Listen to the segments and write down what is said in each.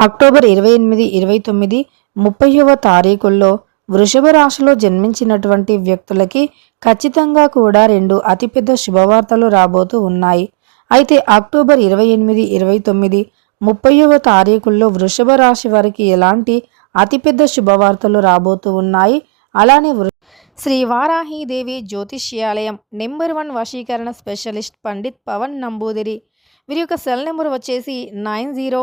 October ఇరవై ఎనిమిది ఇరవై తొమ్మిది ముప్పైవ తారీఖుల్లో వృషభ రాశిలో జన్మించినటువంటి వ్యక్తులకి ఖచ్చితంగా కూడా రెండు అతిపెద్ద శుభవార్తలు రాబోతూ ఉన్నాయి. అయితే అక్టోబర్ ఇరవై ఎనిమిది ఇరవై తొమ్మిది ముప్పైవ తారీఖుల్లో వృషభ రాశి వారికి ఎలాంటి అతిపెద్ద శుభవార్తలు రాబోతూ ఉన్నాయి? అలానే వృ- శ్రీ వారాహీదేవి జ్యోతిష్యాలయం నెంబర్ వన్ వశీకరణ స్పెషలిస్ట్ పండిత్ పవన్ నంబూదిరి. వీరి యొక్క సెల్ నెంబర్ వచ్చేసి nine zero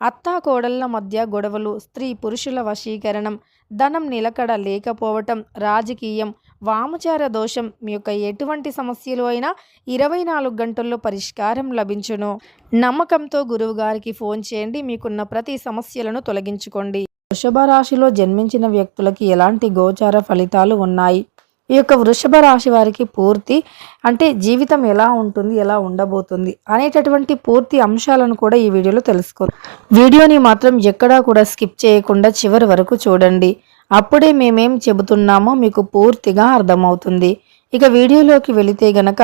అత్తాకోడళ్ళ మధ్య గొడవలు స్త్రీ పురుషుల వశీకరణం ధనం నిలకడ లేకపోవటం రాజకీయం వామచార దోషం మీ యొక్క ఎటువంటి సమస్యలు అయినా ఇరవై నాలుగు గంటల్లో పరిష్కారం లభించును. నమ్మకంతో గురువుగారికి ఫోన్ చేయండి మీకున్న ప్రతి సమస్యలను తొలగించుకోండి. వృషభ రాశిలో జన్మించిన వ్యక్తులకి ఎలాంటి గోచార ఫలితాలు ఉన్నాయి? ఈ యొక్క వృషభ రాశి వారికి పూర్తి అంటే జీవితం ఎలా ఉంటుంది ఎలా ఉండబోతుంది అనేటటువంటి పూర్తి అంశాలను కూడా ఈ వీడియోలో తెలుసుకో వీడియోని మాత్రం ఎక్కడా కూడా స్కిప్ చేయకుండా చివరి వరకు చూడండి. అప్పుడే మేమేం చెబుతున్నామో మీకు పూర్తిగా అర్థమవుతుంది. ఇక వీడియోలోకి వెళితే గనక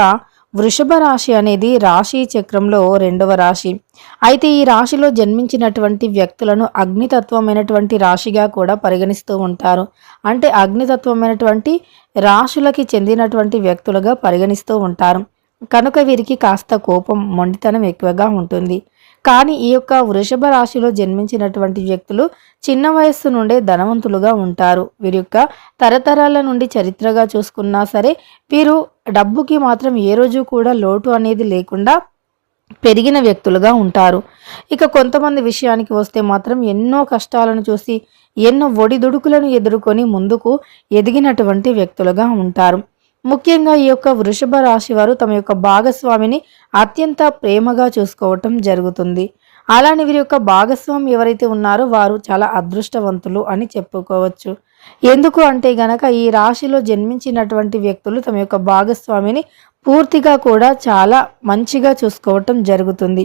వృషభ రాశి అనేది రాశి చక్రంలో రెండవ రాశి. అయితే ఈ రాశిలో జన్మించినటువంటి వ్యక్తులను అగ్నితత్వమైనటువంటి రాశిగా కూడా పరిగణిస్తూ ఉంటారు. అంటే అగ్నితత్వమైనటువంటి రాశులకి చెందినటువంటి వ్యక్తులుగా పరిగణిస్తూ ఉంటారు. కనుక వీరికి కాస్త కోపం మొండితనం ఎక్కువగా ఉంటుంది. కానీ ఈ యొక్క వృషభ రాశిలో జన్మించినటువంటి వ్యక్తులు చిన్న వయస్సు నుండే ధనవంతులుగా ఉంటారు. వీరి యొక్క తరతరాల నుండి చరిత్రగా చూసుకున్నా సరే వీరు డబ్బుకి మాత్రం ఏ రోజు కూడా లోటు అనేది లేకుండా పెరిగిన వ్యక్తులుగా ఉంటారు. ఇక కొంతమంది విషయానికి వస్తే మాత్రం ఎన్నో కష్టాలను చూసి ఎన్నో ఒడిదుడుకులను ఎదుర్కొని ముందుకు ఎదిగినటువంటి వ్యక్తులుగా ఉంటారు. ముఖ్యంగా ఈ యొక్క వృషభ రాశి వారు తమ యొక్క భాగస్వామిని అత్యంత ప్రేమగా చూసుకోవటం జరుగుతుంది. అలానే వీరి యొక్క భాగస్వామి ఎవరైతే ఉన్నారో వారు చాలా అదృష్టవంతులు అని చెప్పుకోవచ్చు. ఎందుకు అంటే గనక ఈ రాశిలో జన్మించినటువంటి వ్యక్తులు తమ యొక్క భాగస్వామిని పూర్తిగా కూడా చాలా మంచిగా చూసుకోవటం జరుగుతుంది.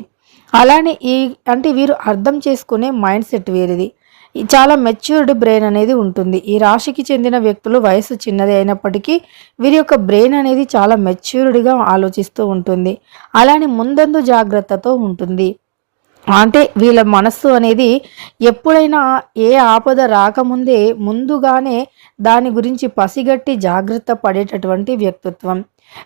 అలానే ఈ అంటే వీరు అర్థం చేసుకునే మైండ్ సెట్ వీరిది. చాలా మెచ్యూర్డ్ బ్రెయిన్ అనేది ఉంటుంది. ఈ రాశికి చెందిన వ్యక్తులు వయసు చిన్నది అయినప్పటికీ వీరి యొక్క బ్రెయిన్ అనేది చాలా మెచ్యూర్డ్గా ఆలోచిస్తూ ఉంటుంది. అలానే ముందందు జాగ్రత్తతో ఉంటుంది. అంటే వీళ్ళ మనస్సు అనేది ఎప్పుడైనా ఏ ఆపద రాకముందే ముందుగానే దాని గురించి పసిగట్టి జాగ్రత్త పడేటటువంటి వ్యక్తిత్వం.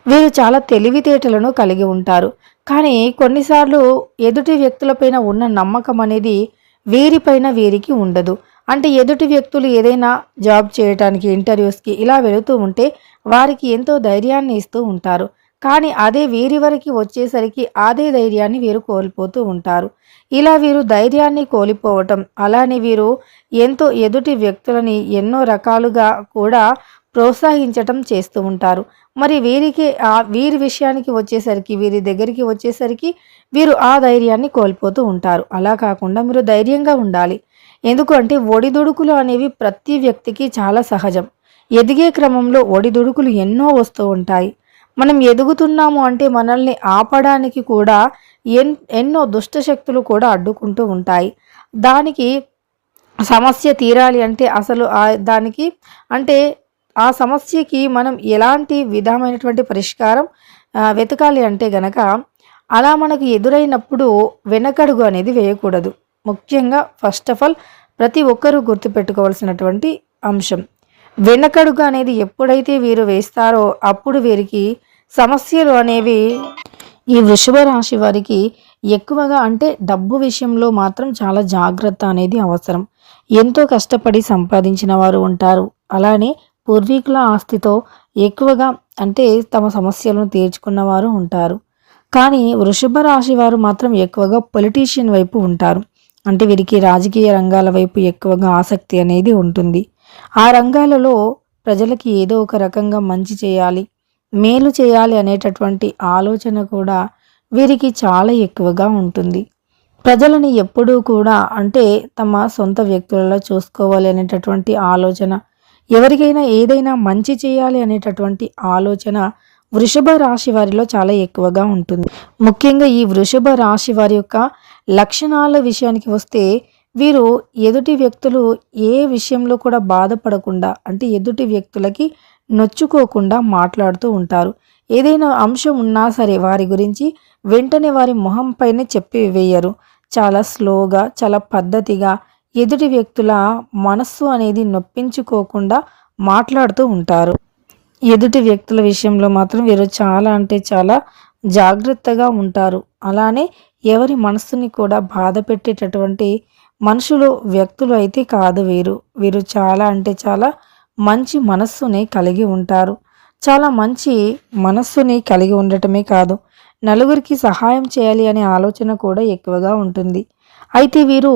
వీరు చాలా తెలివితేటలను కలిగి ఉంటారు. కానీ కొన్నిసార్లు ఎదుటి వ్యక్తులపైన ఉన్న నమ్మకం అనేది వీరిపైన వీరికి ఉండదు. అంటే ఎదుటి వ్యక్తులు ఏదైనా జాబ్ చేయటానికి ఇంటర్వ్యూస్కి ఇలా వెళుతూ ఉంటే వారికి ఎంతో ధైర్యాన్ని ఇస్తూ ఉంటారు. కానీ అదే వీరి వరకు వచ్చేసరికి అదే ధైర్యాన్ని వీరు కోల్పోతూ ఉంటారు. ఇలా వీరు ధైర్యాన్ని కోల్పోవటం అలానే వీరు ఎంతో ఎదుటి వ్యక్తులని ఎన్నో రకాలుగా కూడా ప్రోత్సహించటం చేస్తూ ఉంటారు. మరి వీరికి ఆ వీరి విషయానికి వచ్చేసరికి వీరి దగ్గరికి వచ్చేసరికి వీరు ఆ ధైర్యాన్ని కోల్పోతూ ఉంటారు. అలా కాకుండా మీరు ధైర్యంగా ఉండాలి. ఎందుకంటే ఒడిదుడుకులు అనేవి ప్రతి వ్యక్తికి చాలా సహజం. ఎదిగే క్రమంలో ఒడిదుడుకులు ఎన్నో వస్తూ ఉంటాయి. మనం ఎదుగుతున్నాము అంటే మనల్ని ఆపడానికి కూడా ఎన్ ఎన్నో దుష్టశక్తులు కూడా అడ్డుకుంటూ ఉంటాయి. దానికి సమస్య తీరాలి అంటే అసలు దానికి అంటే ఆ సమస్యకి మనం ఎలాంటి విధమైనటువంటి పరిష్కారం వెతకాలి అంటే గనక అలా మనకు ఎదురైనప్పుడు వెనకడుగు అనేది వేయకూడదు. ముఖ్యంగా ఫస్ట్ ఆఫ్ ఆల్ ప్రతి ఒక్కరూ గుర్తుపెట్టుకోవాల్సినటువంటి అంశం. వెనకడుగు అనేది ఎప్పుడైతే వీరు వేస్తారో అప్పుడు వీరికి సమస్యలు అనేవి ఈ వృషభ రాశి వారికి ఎక్కువగా అంటే డబ్బు విషయంలో మాత్రం చాలా జాగ్రత్త అనేది అవసరం. ఎంతో కష్టపడి సంపాదించిన వారు ఉంటారు. అలానే పూర్వీకుల ఆస్తితో ఎక్కువగా అంటే తమ సమస్యలను తీర్చుకున్న వారు ఉంటారు. కానీ వృషభ రాశి వారు మాత్రం ఎక్కువగా పొలిటీషియన్ వైపు ఉంటారు. అంటే వీరికి రాజకీయ రంగాల వైపు ఎక్కువగా ఆసక్తి అనేది ఉంటుంది. ఆ రంగాలలో ప్రజలకి ఏదో ఒక రకంగా మంచి చేయాలి మేలు చేయాలి అనేటటువంటి ఆలోచన కూడా వీరికి చాలా ఎక్కువగా ఉంటుంది. ప్రజలని ఎప్పుడూ కూడా అంటే తమ సొంత వ్యక్తులలో చూసుకోవాలి అనేటటువంటి ఆలోచన ఎవరికైనా ఏదైనా మంచి చేయాలి అనేటటువంటి ఆలోచన వృషభ రాశి వారిలో చాలా ఎక్కువగా ఉంటుంది. ముఖ్యంగా ఈ వృషభ రాశి వారి యొక్క లక్షణాల విషయానికి వస్తే వీరు ఎదుటి వ్యక్తులు ఏ విషయంలో కూడా బాధపడకుండా అంటే ఎదుటి వ్యక్తులకి నొచ్చుకోకుండా మాట్లాడుతూ ఉంటారు. ఏదైనా అంశం ఉన్నా సరే వారి గురించి వెంటనే వారి మొహం పైనే చెప్పి వేయరు. చాలా స్లోగా చాలా పద్ధతిగా ఎదుటి వ్యక్తుల మనస్సు అనేది నొప్పించుకోకుండా మాట్లాడుతూ ఉంటారు. ఎదుటి వ్యక్తుల విషయంలో మాత్రం వీరు చాలా అంటే చాలా జాగ్రత్తగా ఉంటారు. అలానే ఎవరి మనస్సుని కూడా బాధ పెట్టేటటువంటి మనుషులు వ్యక్తులు అయితే కాదు వీరు. వీరు చాలా అంటే చాలా మంచి మనస్సుని కలిగి ఉంటారు. చాలా మంచి మనస్సుని కలిగి ఉండటమే కాదు నలుగురికి సహాయం చేయాలి అనే ఆలోచన కూడా ఎక్కువగా ఉంటుంది. అయితే వీరు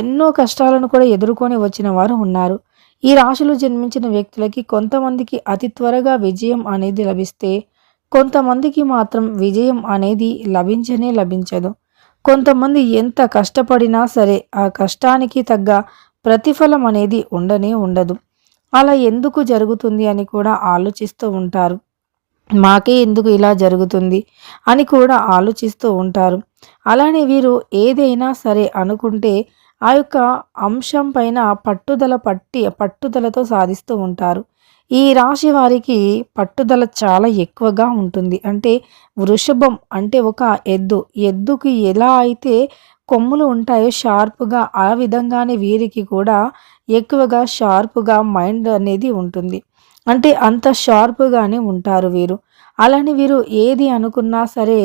ఎన్నో కష్టాలను కూడా ఎదుర్కొని వచ్చిన వారు ఉన్నారు. ఈ రాశిలో జన్మించిన వ్యక్తులకి కొంతమందికి అతి త్వరగా విజయం అనేది లభిస్తే కొంతమందికి మాత్రం విజయం అనేది లభించనే లభించదు. కొంతమంది ఎంత కష్టపడినా సరే ఆ కష్టానికి తగ్గ ప్రతిఫలం అనేది ఉండనే ఉండదు. అలా ఎందుకు జరుగుతుంది అని కూడా ఆలోచిస్తూ ఉంటారు. మాకే ఎందుకు ఇలా జరుగుతుంది అని కూడా ఆలోచిస్తూ ఉంటారు. అలానే వీరు ఏదైనా సరే అనుకుంటే ఆ యొక్క అంశం పైన పట్టుదల పట్టి పట్టుదలతో సాధిస్తూ ఉంటారు. ఈ రాశి వారికి పట్టుదల చాలా ఎక్కువగా ఉంటుంది. అంటే వృషభం అంటే ఒక ఎద్దు. ఎద్దుకి ఎలా అయితే కొమ్ములు ఉంటాయో షార్ప్గా ఆ విధంగానే వీరికి కూడా ఎక్కువగా షార్ప్గా మైండ్ అనేది ఉంటుంది. అంటే అంత షార్ప్గానే ఉంటారు వీరు. అలానే వీరు ఏది అనుకున్నా సరే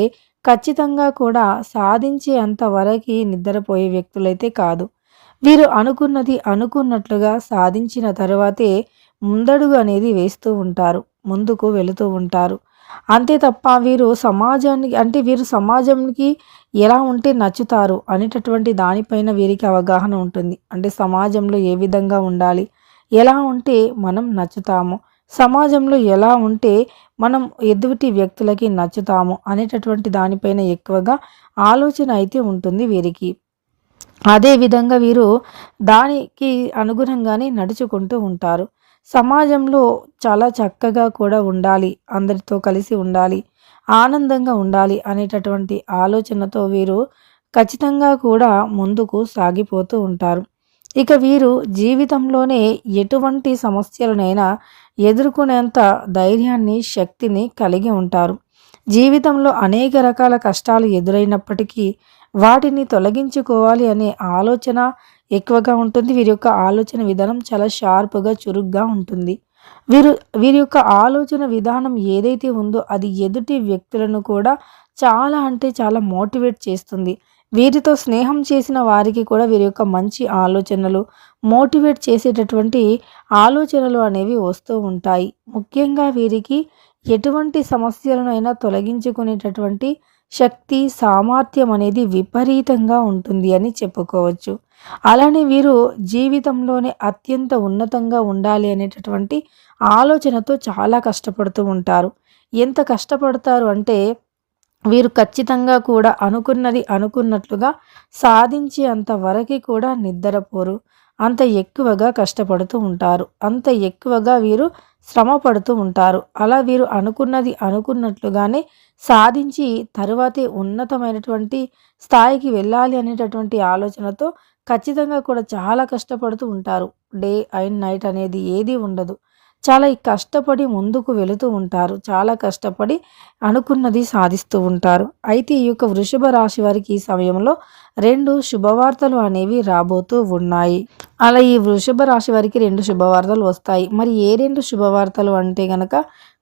ఖచ్చితంగా కూడా సాధించే అంతవరకు నిద్రపోయే వ్యక్తులైతే కాదు. వీరు అనుకున్నది అనుకున్నట్లుగా సాధించిన తర్వాతే ముందడుగు అనేది వేస్తూ ఉంటారు ముందుకు వెళుతూ ఉంటారు. అంతే తప్ప వీరు సమాజానికి అంటే వీరు సమాజంకి ఎలా ఉంటే నచ్చుతారు అనేటటువంటి దానిపైన వీరికి అవగాహన ఉంటుంది. అంటే సమాజంలో ఏ విధంగా ఉండాలి ఎలా ఉంటే మనం నచ్చుతాము సమాజంలో ఎలా ఉంటే మనం ఎదుటి వ్యక్తులకి నచ్చుతాము అనేటటువంటి దానిపైన ఎక్కువగా ఆలోచన అయితే ఉంటుంది వీరికి. అదే విధంగా వీరు దానికి అనుగుణంగానే నడుచుకుంటూ ఉంటారు. సమాజంలో చాలా చక్కగా కూడా ఉండాలి అందరితో కలిసి ఉండాలి ఆనందంగా ఉండాలి అనేటటువంటి ఆలోచనతో వీరు ఖచ్చితంగా కూడా ముందుకు సాగిపోతూ ఉంటారు. ఇక వీరు జీవితంలోనే ఎటువంటి సమస్యలనైనా ఎదుర్కొనేంత ధైర్యాన్ని శక్తిని కలిగి ఉంటారు. జీవితంలో అనేక రకాల కష్టాలు ఎదురైనప్పటికీ వాటిని తొలగించుకోవాలి అనే ఆలోచన ఎక్కువగా ఉంటుంది. వీరి యొక్క ఆలోచన విధానం చాలా షార్ప్గా చురుగ్గా ఉంటుంది. వీరు వీరి యొక్క ఆలోచన విధానం ఏదైతే ఉందో అది ఎదుటి వ్యక్తులను కూడా చాలా అంటే చాలా మోటివేట్ చేస్తుంది. వీరితో స్నేహం చేసిన వారికి కూడా వీరి యొక్క మంచి ఆలోచనలు మోటివేట్ చేసేటటువంటి ఆలోచనలు అనేవి వస్తూ ఉంటాయి. ముఖ్యంగా వీరికి ఎటువంటి సమస్యలను తొలగించుకునేటటువంటి శక్తి సామర్థ్యం అనేది విపరీతంగా ఉంటుంది అని చెప్పుకోవచ్చు. అలానే వీరు జీవితంలోనే అత్యంత ఉన్నతంగా ఉండాలి అనేటటువంటి ఆలోచనతో చాలా కష్టపడుతూ ఉంటారు. ఎంత కష్టపడతారు అంటే వీరు ఖచ్చితంగా కూడా అనుకున్నది అనుకున్నట్లుగా సాధించే అంతవరకు కూడా నిద్రపోరు. అంత ఎక్కువగా కష్టపడుతూ ఉంటారు. అంత ఎక్కువగా వీరు శ్రమ పడుతూ ఉంటారు. అలా వీరు అనుకున్నది అనుకున్నట్లుగానే సాధించి తరువాతే ఉన్నతమైనటువంటి స్థాయికి వెళ్ళాలి అనేటటువంటి ఆలోచనతో ఖచ్చితంగా కూడా చాలా కష్టపడుతూ ఉంటారు. డే అండ్ నైట్ అనేది ఏది ఉండదు. చాలా కష్టపడి ముందుకు వెళుతూ ఉంటారు. చాలా కష్టపడి అనుకున్నది సాధిస్తూ ఉంటారు. అయితే ఈ యొక్క వృషభ రాశి వారికి ఈ సమయంలో రెండు శుభవార్తలు అనేవి రాబోతూ ఉన్నాయి. అలా ఈ వృషభ రాశి వారికి రెండు శుభవార్తలు వస్తాయి. మరి ఏ రెండు శుభవార్తలు అంటే గనక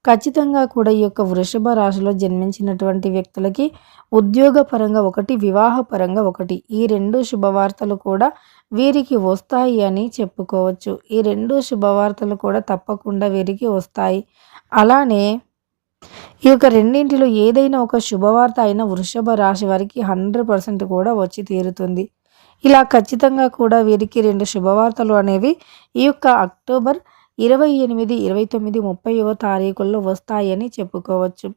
ఖచ్చితంగా కూడా ఈ యొక్క వృషభ రాశిలో జన్మించినటువంటి వ్యక్తులకి ఉద్యోగపరంగా ఒకటి వివాహపరంగా ఒకటి. ఈ రెండు శుభవార్తలు కూడా వీరికి వస్తాయి అని చెప్పుకోవచ్చు. ఈ రెండు శుభవార్తలు కూడా తప్పకుండా వీరికి వస్తాయి. అలానే ఈ యొక్క రెండింటిలో ఏదైనా ఒక శుభవార్త అయిన వృషభ రాశి వారికి హండ్రెడ్ పర్సెంట్ కూడా వచ్చి తీరుతుంది. ఇలా ఖచ్చితంగా కూడా వీరికి రెండు శుభవార్తలు అనేవి ఈ యొక్క అక్టోబర్ ఇరవై ఎనిమిది ఇరవై తొమ్మిది ముప్పైవ తారీఖుల్లో వస్తాయని చెప్పుకోవచ్చు.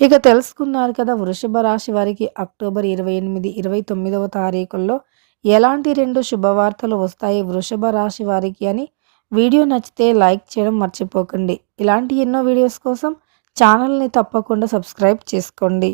ఇక తెలుసుకున్నారు కదా వృషభ రాశి వారికి అక్టోబర్ ఇరవై ఎనిమిది ఇరవై తొమ్మిదవ తారీఖుల్లో ఎలాంటి రెండు శుభవార్తలు వస్తాయి వృషభ రాశి వారికి అని వీడియో నచ్చితే లైక్ చేయడం మర్చిపోకండి. ఇలాంటి ఎన్నో వీడియోస్ కోసం ఛానల్ని తప్పకుండా సబ్స్క్రైబ్ చేసుకోండి.